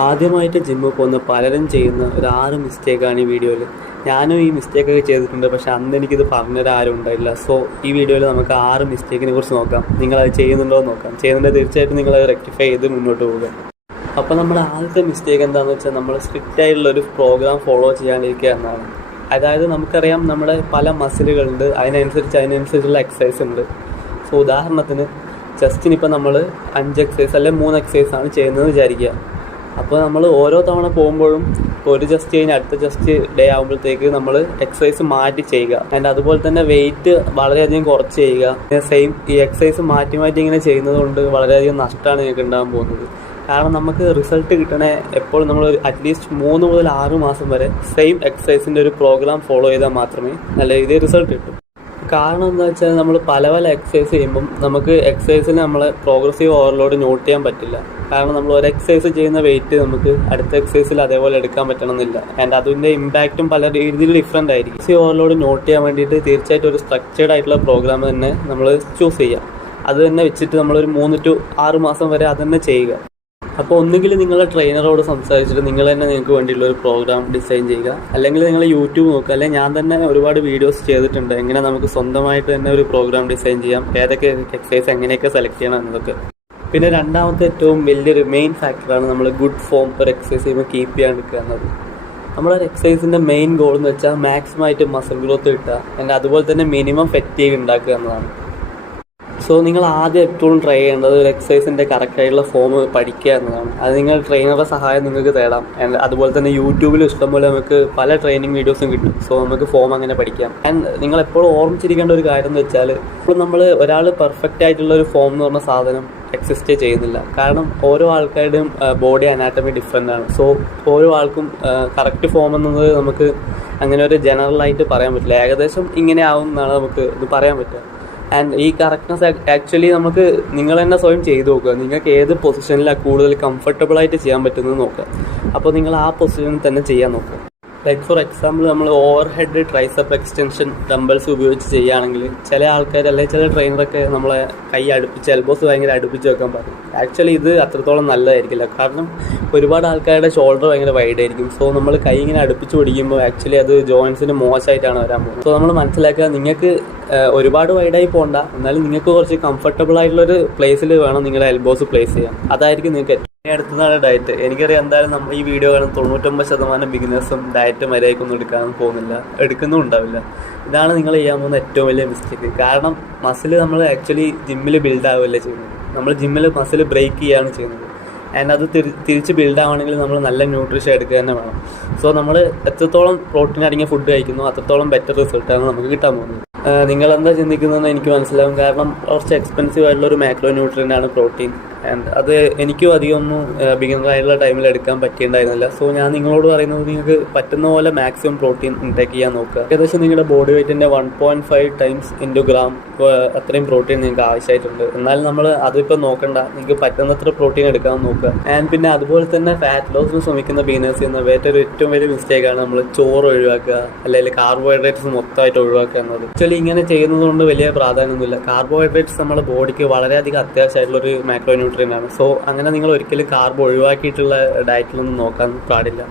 ആദ്യമായിട്ട് ജിമ്മിൽ പോകുന്ന പലരും ചെയ്യുന്ന ഒരു 6 മിസ്റ്റേക്കാണ് ഈ വീഡിയോയിൽ. ഞാനും ഈ മിസ്റ്റേക്കൊക്കെ ചെയ്തിട്ടുണ്ട്, പക്ഷേ അന്ന് എനിക്കിത് പറഞ്ഞൊരാരും ഉണ്ടായില്ല. സോ ഈ വീഡിയോയിൽ നമുക്ക് 6 മിസ്റ്റേക്കിനെ കുറിച്ച് നോക്കാം. നിങ്ങളത് ചെയ്യുന്നുണ്ടോ എന്ന് നോക്കാം. ചെയ്യുന്നുണ്ടെങ്കിൽ തീർച്ചയായിട്ടും നിങ്ങളത് റെക്ടിഫൈ ചെയ്ത് മുന്നോട്ട് പോവുക. അപ്പോൾ നമ്മുടെ ആദ്യത്തെ മിസ്റ്റേക്ക് എന്താണെന്ന് വെച്ചാൽ നമ്മൾ സ്ട്രിക്റ്റ് ആയിട്ടുള്ളൊരു പ്രോഗ്രാം ഫോളോ ചെയ്യാണ്ടിരിക്കുക എന്നാണ്. അതായത് നമുക്കറിയാം നമ്മുടെ പല മസിലുകളുണ്ട്, അതിനനുസരിച്ചുള്ള എക്സസൈസ് ഉണ്ട്. സോ ഉദാഹരണത്തിന് ചെസ്റ്റിനിപ്പോൾ നമ്മൾ 5 എക്സസൈസ് അല്ലെങ്കിൽ 3 എക്സസൈസാണ് ചെയ്യുന്നതെന്ന് വിചാരിക്കുക. അപ്പോൾ നമ്മൾ ഓരോ തവണ പോകുമ്പോഴും ഇപ്പോൾ ഒരു ചെസ്റ്റ് കഴിഞ്ഞ് അടുത്ത ചെസ്റ്റ് ഡേ ആകുമ്പോഴത്തേക്ക് നമ്മൾ എക്സസൈസ് മാറ്റി ചെയ്യുക. ആൻഡ് അതുപോലെ തന്നെ വെയിറ്റ് വളരെയധികം കുറച്ച് ചെയ്യുക. സെയിം ഈ എക്സസൈസ് മാറ്റി ഇങ്ങനെ ചെയ്യുന്നത് കൊണ്ട് വളരെയധികം നഷ്ടമാണ് നിങ്ങൾക്ക് ഉണ്ടാകാൻ പോകുന്നത്. കാരണം നമുക്ക് റിസൾട്ട് കിട്ടണേ എപ്പോഴും നമ്മൾ അറ്റ്ലീസ്റ്റ് 3 മുതൽ 6 മാസം വരെ സെയിം എക്സസൈസിൻ്റെ ഒരു പ്രോഗ്രാം ഫോളോ ചെയ്താൽ മാത്രമേ നല്ല രീതിയിൽ റിസൾട്ട് കിട്ടും. കാരണം എന്താ വെച്ചാൽ നമ്മൾ പല എക്സസൈസ് ചെയ്യുമ്പം നമുക്ക് എക്സസൈസിന് നമ്മളെ പ്രോഗ്രസീവ് ഓവർലോഡ് നോട്ട് ചെയ്യാൻ പറ്റില്ല. കാരണം നമ്മൾ ഒരു എക്സസൈസ് ചെയ്യുന്ന വെയിറ്റ് നമുക്ക് അടുത്ത എക്സസൈസിൽ അതേപോലെ എടുക്കാൻ പറ്റണമെന്നില്ല. ആൻഡ് അതിൻ്റെ ഇമ്പാക്റ്റും പല രീതിയിൽ ഡിഫറെൻ്റ് ആയിരിക്കും. പ്രോഗ്രസീവ് ഓവർലോഡ് നോട്ട് ചെയ്യാൻ വേണ്ടിയിട്ട് തീർച്ചയായിട്ടും ഒരു സ്ട്രക്ചേർഡ് ആയിട്ടുള്ള പ്രോഗ്രാം തന്നെ നമ്മൾ ചൂസ് ചെയ്യാം. അത് തന്നെ വെച്ചിട്ട് നമ്മളൊരു 3 to 6 മാസം വരെ അത് തന്നെ ചെയ്യുക. അപ്പോൾ ഒന്നുകിൽ നിങ്ങളുടെ ട്രെയിനറോട് സംസാരിച്ചിട്ട് നിങ്ങൾ തന്നെ നിങ്ങൾക്ക് വേണ്ടിയിട്ടുള്ള ഒരു പ്രോഗ്രാം ഡിസൈൻ ചെയ്യുക, അല്ലെങ്കിൽ നിങ്ങൾ യൂട്യൂബ് നോക്കുക. അല്ലെങ്കിൽ ഞാൻ തന്നെ ഒരുപാട് വീഡിയോസ് ചെയ്തിട്ടുണ്ട് എങ്ങനെ നമുക്ക് സ്വന്തമായിട്ട് തന്നെ ഒരു പ്രോഗ്രാം ഡിസൈൻ ചെയ്യാം, ഏതൊക്കെ എക്സസൈസ് എങ്ങനെയൊക്കെ സെലക്ട് ചെയ്യണം എന്നതൊക്കെ. പിന്നെ രണ്ടാമത്തെ ഏറ്റവും വലിയൊരു മെയിൻ ഫാക്ടറാണ് നമ്മൾ ഗുഡ് ഫോം ഒരു എക്സസൈസ് ചെയ്യുമ്പോൾ കീപ്പ് ചെയ്യാണ്ടിരിക്കുക എന്നത്. നമ്മളൊരു എക്സസൈസിൻ്റെ മെയിൻ ഗോൾ എന്ന് വെച്ചാൽ മാക്സിമമായിട്ട് മസിൽ ഗ്രോത്ത് കിട്ടുക, and അതുപോലെ തന്നെ മിനിമം ഫെറ്റീഗ് ഉണ്ടാക്കുക എന്നതാണ്. സോ നിങ്ങൾ ആദ്യം എപ്പോഴും ട്രൈ ചെയ്യേണ്ടത് ഒരു എക്സസൈസിൻ്റെ കറക്റ്റായിട്ടുള്ള ഫോം പഠിക്കുക എന്നതാണ്. അത് നിങ്ങൾ ട്രെയിനറുടെ സഹായം നിങ്ങൾക്ക് തേടാം. ആൻഡ് അതുപോലെ തന്നെ യൂട്യൂബിൽ ഇഷ്ടംപോലെ നമുക്ക് പല ട്രെയിനിങ് വീഡിയോസും കിട്ടും. സോ നമുക്ക് ഫോം അങ്ങനെ പഠിക്കാം. ആൻഡ് നിങ്ങൾ എപ്പോഴും ഓർമ്മിച്ചിരിക്കേണ്ട ഒരു കാര്യം എന്ന് വെച്ചാൽ ഇപ്പോൾ നമ്മൾ ഒരാൾ പെർഫെക്റ്റ് ആയിട്ടുള്ള ഒരു ഫോം എന്ന് പറഞ്ഞ സാധനം എക്സിസ്റ്റേ ചെയ്യുന്നില്ല. കാരണം ഓരോ ആൾക്കാരുടെയും ബോഡി അനാറ്റമി ഡിഫറെൻ്റ് ആണ്. സോ ഓരോ ആൾക്കും കറക്റ്റ് ഫോം എന്നത് നമുക്ക് അങ്ങനെ ഒരു ജനറലായിട്ട് പറയാൻ പറ്റില്ല. ഏകദേശം ഇങ്ങനെ ആവും എന്നാണ് നമുക്ക് ഇത് പറയാൻ പറ്റുക. ആൻഡ് ഈ കറക്റ്റ്നെസ് ആക്ച്വലി നമുക്ക് നിങ്ങൾ തന്നെ സ്വയം ചെയ്ത് നോക്കുക. നിങ്ങൾക്ക് ഏത് പൊസിഷനിലാണ് കൂടുതൽ കംഫർട്ടബിളായിട്ട് ചെയ്യാൻ പറ്റുന്നത് നോക്കുക. അപ്പോൾ നിങ്ങൾ ആ പൊസിഷനിൽ തന്നെ ചെയ്യാൻ നോക്കുക. ലൈക്ക് ഫോർ എക്സാമ്പിൾ നമ്മൾ over head tricep extension dumbbells ഉപയോഗിച്ച് ചെയ്യുകയാണെങ്കിൽ ചില ആൾക്കാർ അല്ലെങ്കിൽ ചില ട്രെയിനറൊക്കെ നമ്മളെ കൈ അടുപ്പിച്ച് എൽബോസ് ഭയങ്കര അടുപ്പിച്ച് വെക്കാൻ പറയും. ആക്ച്വലി ഇത് അത്രത്തോളം നല്ലതായിരിക്കില്ല. കാരണം ഒരുപാട് ആൾക്കാരുടെ ഷോൾഡർ ഭയങ്കര വൈഡ് ആയിരിക്കും. സോ നമ്മൾ കൈ ഇങ്ങനെ അടുപ്പിച്ച് പിടിക്കുമ്പോൾ ആക്ച്വലി അത് ജോയിൻസിന് മോശമായിട്ടാണ് വരാൻ പോകുന്നത്. സോ നമ്മൾ മനസ്സിലാക്കുക, നിങ്ങൾക്ക് ഒരുപാട് വൈഡായി പോകണ്ട, എന്നാലും നിങ്ങൾക്ക് കുറച്ച് കംഫർട്ടബിൾ ആയിട്ടുള്ളൊരു പ്ലേസിൽ വേണം നിങ്ങളുടെ എൽബോസ് പ്ലേസ് ചെയ്യാൻ. അതായിരിക്കും നിങ്ങൾക്ക് അടുത്തതാണ് ഡയറ്റ്. എനിക്കറിയാം എന്തായാലും നമ്മൾ ഈ വീഡിയോ കാണും 99% ബിഗിനേഴ്സും ഡയറ്റ് മര്യാദയ്ക്കൊന്നും എടുക്കുന്നും ഉണ്ടാവില്ല. ഇതാണ് നിങ്ങൾ ചെയ്യാൻ പോകുന്ന ഏറ്റവും വലിയ മിസ്റ്റേക്ക്. കാരണം മസിൽ നമ്മൾ ആക്ച്വലി ജിമ്മിൽ ബിൽഡ് ആവുകയല്ലേ ചെയ്യുന്നത്. നമ്മൾ ജിമ്മിൽ മസിൽ ബ്രേക്ക് ചെയ്യുകയാണ് ചെയ്യുന്നത്. ആൻഡ് അത് തിരിച്ച് ബിൽഡ് ആവണമെങ്കിൽ നമ്മൾ നല്ല ന്യൂട്രീഷൻ എടുക്കുക തന്നെ വേണം. സോ നമ്മൾ എത്രത്തോളം പ്രോട്ടീൻ അടങ്ങിയ ഫുഡ് കഴിക്കുന്നു അത്രത്തോളം ബെറ്റർ റിസൾട്ടാണ് നമുക്ക് കിട്ടാൻ പോകുന്നത്. നിങ്ങളെന്താ ചിന്തിക്കുന്നതെന്ന് എനിക്ക് മനസ്സിലാവും. കാരണം കുറച്ച് എക്സ്പെൻസീവ് ആയിട്ടുള്ളൊരു മാക്രോ ന്യൂട്രിയൻ്റ് ആണ് പ്രോട്ടീൻ. ആൻഡ് അത് എനിക്കും അധികമൊന്നും ബിഗിനറായിട്ടുള്ള ടൈമിൽ എടുക്കാൻ പറ്റിയിട്ടുണ്ടായിരുന്നില്ല. സോ ഞാൻ നിങ്ങളോട് പറയുന്നത് നിങ്ങൾക്ക് പറ്റുന്ന പോലെ മാക്സിമം പ്രോട്ടീൻ ഇൻടേക്ക് ചെയ്യാൻ നോക്കുക. ഏകദേശം നിങ്ങളുടെ ബോഡി വെയ്റ്റിൻ്റെ 1.5 times into gram അത്രയും പ്രോട്ടീൻ നിങ്ങൾക്ക് ആവശ്യമായിട്ടുണ്ട്. എന്നാലും നമ്മൾ അതിപ്പോൾ നോക്കണ്ട, നിങ്ങൾക്ക് പറ്റുന്നത്ര പ്രോട്ടീൻ എടുക്കാൻ നോക്കുക. ആൻഡ് പിന്നെ അതുപോലെ തന്നെ ഫാറ്റ് ലോസിന് ശ്രമിക്കുന്ന ബിഗിനേഴ്സ് ചെയ്യുന്ന ഏറ്റവും വലിയ മിസ്റ്റേക്കാണ് നമ്മൾ ചോറ് ഒഴിവാക്കുക, അല്ലെങ്കിൽ കാർബോഹൈഡ്രേറ്റ്സ് മൊത്തമായിട്ട് ഒഴിവാക്കുക എന്നത്. ആക്ച്വലി ഇങ്ങനെ ചെയ്യുന്നത് കൊണ്ട് വലിയ പ്രാധാന്യമൊന്നുമില്ല. കാർബോഹൈഡ്രേറ്റ്സ് നമ്മുടെ ബോഡിക്ക് വളരെയധികം അത്യാവശ്യമായിട്ടുള്ളൊരു മാക്രോ ന്യൂട്രിയൻ്റ് ആണ്. സോ അങ്ങനെ നിങ്ങൾ ഒരിക്കലും കാർബ് ഒഴിവാക്കിയിട്ടുള്ള ഡയറ്റിലൊന്നും നോക്കാൻ പാടില്ല.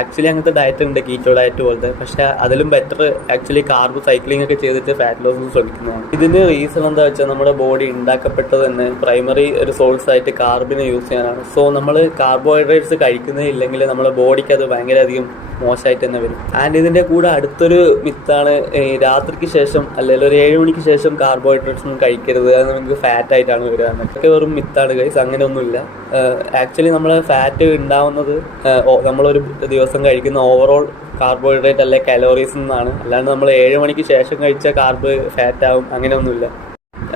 ആക്ച്വലി അങ്ങനത്തെ ഡയറ്റ് ഉണ്ട്, കീറ്റോ ഡയറ്റ് പോലത്തെ. പക്ഷേ അതിലും ബെറ്റർ ആക്ച്വലി കാർബ് സൈക്ലിംഗ് ഒക്കെ ചെയ്തിട്ട് ഫാറ്റ് ലോസിന് ശ്രമിക്കുന്നതാണ്. ഇതിന് റീസൺ എന്താ വെച്ചാൽ നമ്മുടെ ബോഡി ഉണ്ടാക്കപ്പെട്ടത് തന്നെ പ്രൈമറി ഒരു സോഴ്സ് ആയിട്ട് കാർബിനെ യൂസ് ചെയ്യാനാണ്. സോ നമ്മൾ കാർബോഹൈഡ്രേറ്റ്സ് കഴിക്കുന്നില്ലെങ്കിൽ നമ്മുടെ ബോഡിക്ക് അത് ഭയങ്കരധികം മോശമായിട്ട് തന്നെ വരും. ആൻഡ് ഇതിൻ്റെ കൂടെ അടുത്തൊരു മിത്താണ് രാത്രിക്ക് ശേഷം അല്ലെങ്കിൽ ഒരു 7 മണിക്ക് ശേഷം കാർബോഹൈഡ്രേറ്റ്സ് ഒന്നും കഴിക്കരുത്, അത് നമുക്ക് ഫാറ്റ് ആയിട്ടാണ് വരിക എന്നൊക്കെ വെറും മിത്താണ് ഗൈസ്. അങ്ങനെയൊന്നുമില്ല. ആക്ച്വലി നമ്മളെ ഫാറ്റ് ഉണ്ടാവുന്നത് നമ്മളൊരു ദിവസം കഴിക്കുന്ന ഓവറോൾ കാർബോഹൈഡ്രേറ്റ് അല്ലെങ്കിൽ കലോറീസ് നിന്നാണ്. അല്ലാണ്ട് നമ്മൾ 7 മണിക്ക് ശേഷം കഴിച്ച കാർബ് ഫാറ്റ് ആവും, അങ്ങനെയൊന്നുമില്ല.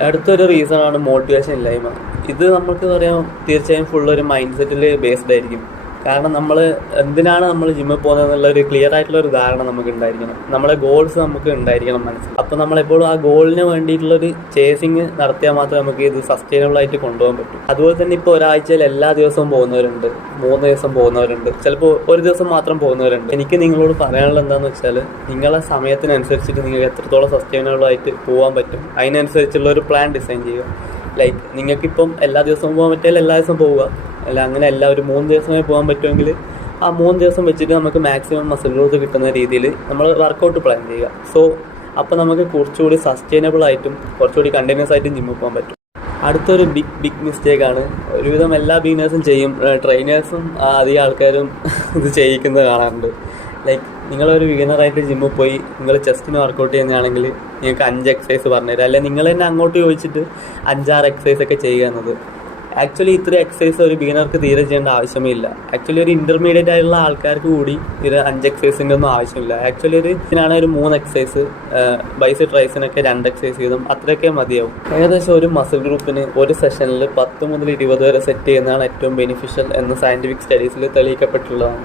അടുത്തൊരു റീസണാണ് മോട്ടിവേഷൻ ഇല്ലായ്മ. ഇത് നമുക്ക് പറയാം തീർച്ചയായും ഫുള്ളൊരു മൈൻഡ് സെറ്റിൽ ബേസ്ഡ് ആയിരിക്കും. കാരണം നമ്മൾ എന്തിനാണ് നമ്മൾ ജിമ്മിൽ പോകുന്നത് എന്നുള്ളൊരു ക്ലിയർ ആയിട്ടുള്ളൊരു ധാരണ നമുക്ക് ഉണ്ടായിരിക്കണം. നമ്മളെ ഗോൾസ് നമുക്ക് ഉണ്ടായിരിക്കണം മനസ്സിൽ. അപ്പോൾ നമ്മളെപ്പോഴും ആ ഗോളിന് വേണ്ടിയിട്ടുള്ളൊരു ചേസിങ് നടത്തിയാൽ മാത്രമേ നമുക്ക് ഇത് സസ്റ്റൈനബിൾ ആയിട്ട് കൊണ്ടുപോകാൻ പറ്റും. അതുപോലെ തന്നെ ഇപ്പോൾ ഒരാഴ്ചയിൽ എല്ലാ ദിവസവും പോകുന്നവരുണ്ട്, 3 ദിവസം പോകുന്നവരുണ്ട്, ചിലപ്പോൾ ഒരു ദിവസം മാത്രം പോകുന്നവരുണ്ട്. എനിക്ക് നിങ്ങളോട് പറയാനുള്ളത് എന്താണെന്ന് വെച്ചാൽ നിങ്ങളെ സമയത്തിനനുസരിച്ചിട്ട് നിങ്ങൾക്ക് എത്രത്തോളം സസ്റ്റൈനബിൾ ആയിട്ട് പോകാൻ പറ്റും അതിനനുസരിച്ചുള്ള ഒരു പ്ലാൻ ഡിസൈൻ ചെയ്യുക. ലൈക്ക് നിങ്ങൾക്കിപ്പം എല്ലാ ദിവസവും പോകാൻ പറ്റിയാൽ എല്ലാ ദിവസവും പോവുക. അല്ല അങ്ങനെയല്ല, ഒരു 3 ദിവസമേ പോകാൻ പറ്റുമെങ്കിൽ ആ 3 ദിവസം വെച്ചിട്ട് നമുക്ക് മാക്സിമം മസിൽ ഗ്രോത്ത് കിട്ടുന്ന രീതിയിൽ നമ്മൾ വർക്കൗട്ട് പ്ലാൻ ചെയ്യുക. സോ അപ്പോൾ നമുക്ക് കുറച്ചുകൂടി സസ്റ്റൈനബിൾ ആയിട്ടും കുറച്ചുകൂടി കണ്ടിന്യൂസ് ആയിട്ടും ജിമ്മിൽ പോകാൻ പറ്റും. അടുത്തൊരു ബിഗ് മിസ്റ്റേക്കാണ്, ഒരുവിധം എല്ലാ ബിഗിനേഴ്സും ചെയ്യും, ട്രെയിനേഴ്സും അധികം ആൾക്കാരും ഇത് ചെയ്യിക്കുന്നത് കാണാറുണ്ട്. ലൈക്ക് നിങ്ങളൊരു ബിഗിനറായിട്ട് ജിമ്മിൽ പോയി നിങ്ങൾ ചെസ്റ്റിന് വർക്കൗട്ട് ചെയ്യുന്നതാണെങ്കിൽ നിങ്ങൾക്ക് 5 എക്സസൈസ് പറഞ്ഞുതരാം, അല്ലെങ്കിൽ നിങ്ങൾ തന്നെ അങ്ങോട്ട് ചോദിച്ചിട്ട് 5-6 എക്സസൈസ് ഒക്കെ ചെയ്യുക എന്നത്. ആക്ച്വലി ഇത്രയും എക്സസൈസ് ഒരു ബിഗിനർക്ക് തീരെ ചെയ്യേണ്ട ആവശ്യമേ ഇല്ല. ആക്ച്വലി ഒരു ഇൻ്റർമീഡിയറ്റ് ആയിട്ടുള്ള ആൾക്കാർക്ക് കൂടി ഇത് 5 എക്സസൈസിൻ്റെ ഒന്നും ആവശ്യമില്ല. ആക്ച്വലി ഇതിനാണ് ഒരു 3 എക്സസൈസ്, ബൈസ് ട്രൈസിനൊക്കെ 2 എക്സസൈസ് ചെയ്തും അത്രയൊക്കെ മതിയാവും. ഏകദേശം ഒരു മസിൽ ഗ്രൂപ്പിന് ഒരു സെഷനിൽ 10 മുതൽ 20 വരെ സെറ്റ് ചെയ്യുന്നതാണ് ഏറ്റവും ബെനിഫിഷ്യൽ എന്ന് സയൻറ്റിഫിക് സ്റ്റഡീസിൽ തെളിയിക്കപ്പെട്ടിട്ടുള്ളതാണ്.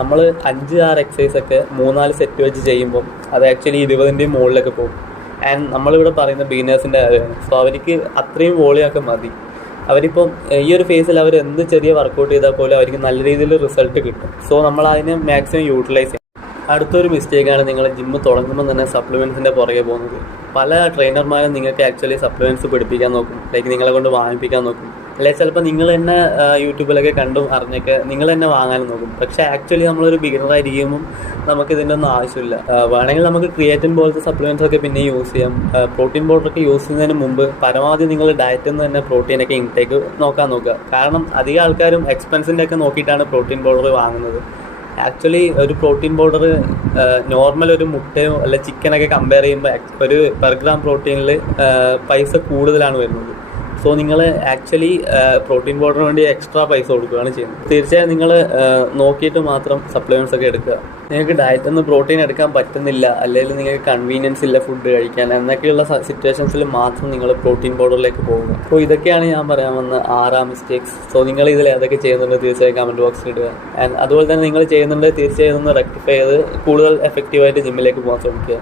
നമ്മൾ 5-6 എക്സസൈസ് ഒക്കെ 3-4 സെറ്റ് വെച്ച് ചെയ്യുമ്പം അത് ആക്ച്വലി 20ൻ്റെയും മുകളിലൊക്കെ പോകും. ആൻഡ് നമ്മളിവിടെ പറയുന്ന ബിഗിനേഴ്സിൻ്റെ കാര്യമാണ്. സോ അവർക്ക് അത്രയും വോളിയൊക്കെ മതി. അവരിപ്പം ഈ ഒരു ഫേസിൽ അവർ എന്ത് ചെറിയ വർക്കൗട്ട് ചെയ്താൽ പോലും അവർക്ക് നല്ല രീതിയിൽ റിസൾട്ട് കിട്ടും. സോ നമ്മൾ അതിനെ മാക്സിമം യൂട്ടിലൈസ് ചെയ്യും. അടുത്തൊരു മിസ്റ്റേക്കാണ് നിങ്ങൾ ജിമ്മ് തുടങ്ങുമ്പോൾ തന്നെ സപ്ലിമെൻറ്റ്സിൻ്റെ പുറകെ പോകുന്നത്. പല ട്രെയിനർമാരും നിങ്ങൾക്ക് ആക്ച്വലി സപ്ലിമെൻറ്റ്സ് പിടിപ്പിക്കാൻ നോക്കും, ലൈക്ക് നിങ്ങളെ കൊണ്ട് വാങ്ങിപ്പിക്കാൻ നോക്കും, അല്ലെങ്കിൽ ചിലപ്പോൾ നിങ്ങൾ തന്നെ യൂട്യൂബിലൊക്കെ കണ്ടും അറിഞ്ഞൊക്കെ നിങ്ങൾ തന്നെ വാങ്ങാനും നോക്കും. പക്ഷേ ആക്ച്വലി നമ്മളൊരു ബിഗിനറായിരിക്കുമ്പം നമുക്ക് ഇതിൻ്റെ ഒന്നും ആവശ്യമില്ല. വേണമെങ്കിൽ നമുക്ക് ക്രിയേറ്റിൻ പോലത്തെ സപ്ലിമെൻറ്റ്സ് ഒക്കെ പിന്നെ യൂസ് ചെയ്യാം. പ്രോട്ടീൻ പൗഡറൊക്കെ യൂസ് ചെയ്യുന്നതിന് മുമ്പ് പരമാവധി നിങ്ങൾ ഡയറ്റിൽ നിന്ന് തന്നെ പ്രോട്ടീനൊക്കെ ഇൻടേക്ക് നോക്കുക. കാരണം അധികം ആൾക്കാരും എക്സ്പെൻസിൻ്റെ ഒക്കെ നോക്കിയിട്ടാണ് പ്രോട്ടീൻ പൗഡർ വാങ്ങുന്നത്. ആക്ച്വലി ഒരു പ്രോട്ടീൻ പൗഡർ നോർമൽ ഒരു മുട്ടയോ അല്ല ചിക്കനൊക്കെ കമ്പയർ ചെയ്യുമ്പോൾ ഒരു പെർ ഗ്രാം പ്രോട്ടീനിൽ പൈസ കൂടുതലാണ് വരുന്നത്. സോ നിങ്ങൾ ആക്ച്വലി പ്രോട്ടീൻ പൗഡറിന് വേണ്ടി എക്സ്ട്രാ പൈസ കൊടുക്കുകയാണ് ചെയ്യുന്നത്. തീർച്ചയായും നിങ്ങൾ നോക്കിയിട്ട് മാത്രം സപ്ലിമെൻറ്റ്സ് ഒക്കെ എടുക്കുക. നിങ്ങൾക്ക് ഡയറ്റിൽ നിന്ന് പ്രോട്ടീൻ എടുക്കാൻ പറ്റുന്നില്ല, അല്ലെങ്കിൽ നിങ്ങൾക്ക് കൺവീനിയൻസ് ഇല്ല ഫുഡ് കഴിക്കാൻ എന്നൊക്കെയുള്ള സിറ്റുവേഷൻസിൽ മാത്രം നിങ്ങൾ പ്രോട്ടീൻ പൗഡറിലേക്ക് പോകുക. അപ്പോൾ ഇതൊക്കെയാണ് ഞാൻ പറയാൻ വന്ന 6 മിസ്റ്റേക്സ്. സോ നിങ്ങൾ ഇതിൽ ഏതൊക്കെ ചെയ്യുന്നുണ്ട് തീർച്ചയായും കമൻറ്റ് ബോക്സിൽ ഇടുക. ആൻഡ് അതുപോലെ തന്നെ നിങ്ങൾ ചെയ്യുന്നുണ്ട് തീർച്ചയായും ഒന്ന് റെക്ടിഫൈ ചെയ്ത് കൂടുതൽ എഫക്റ്റീവായിട്ട് ജിമ്മിലേക്ക് പോകാൻ ശ്രമിക്കുക.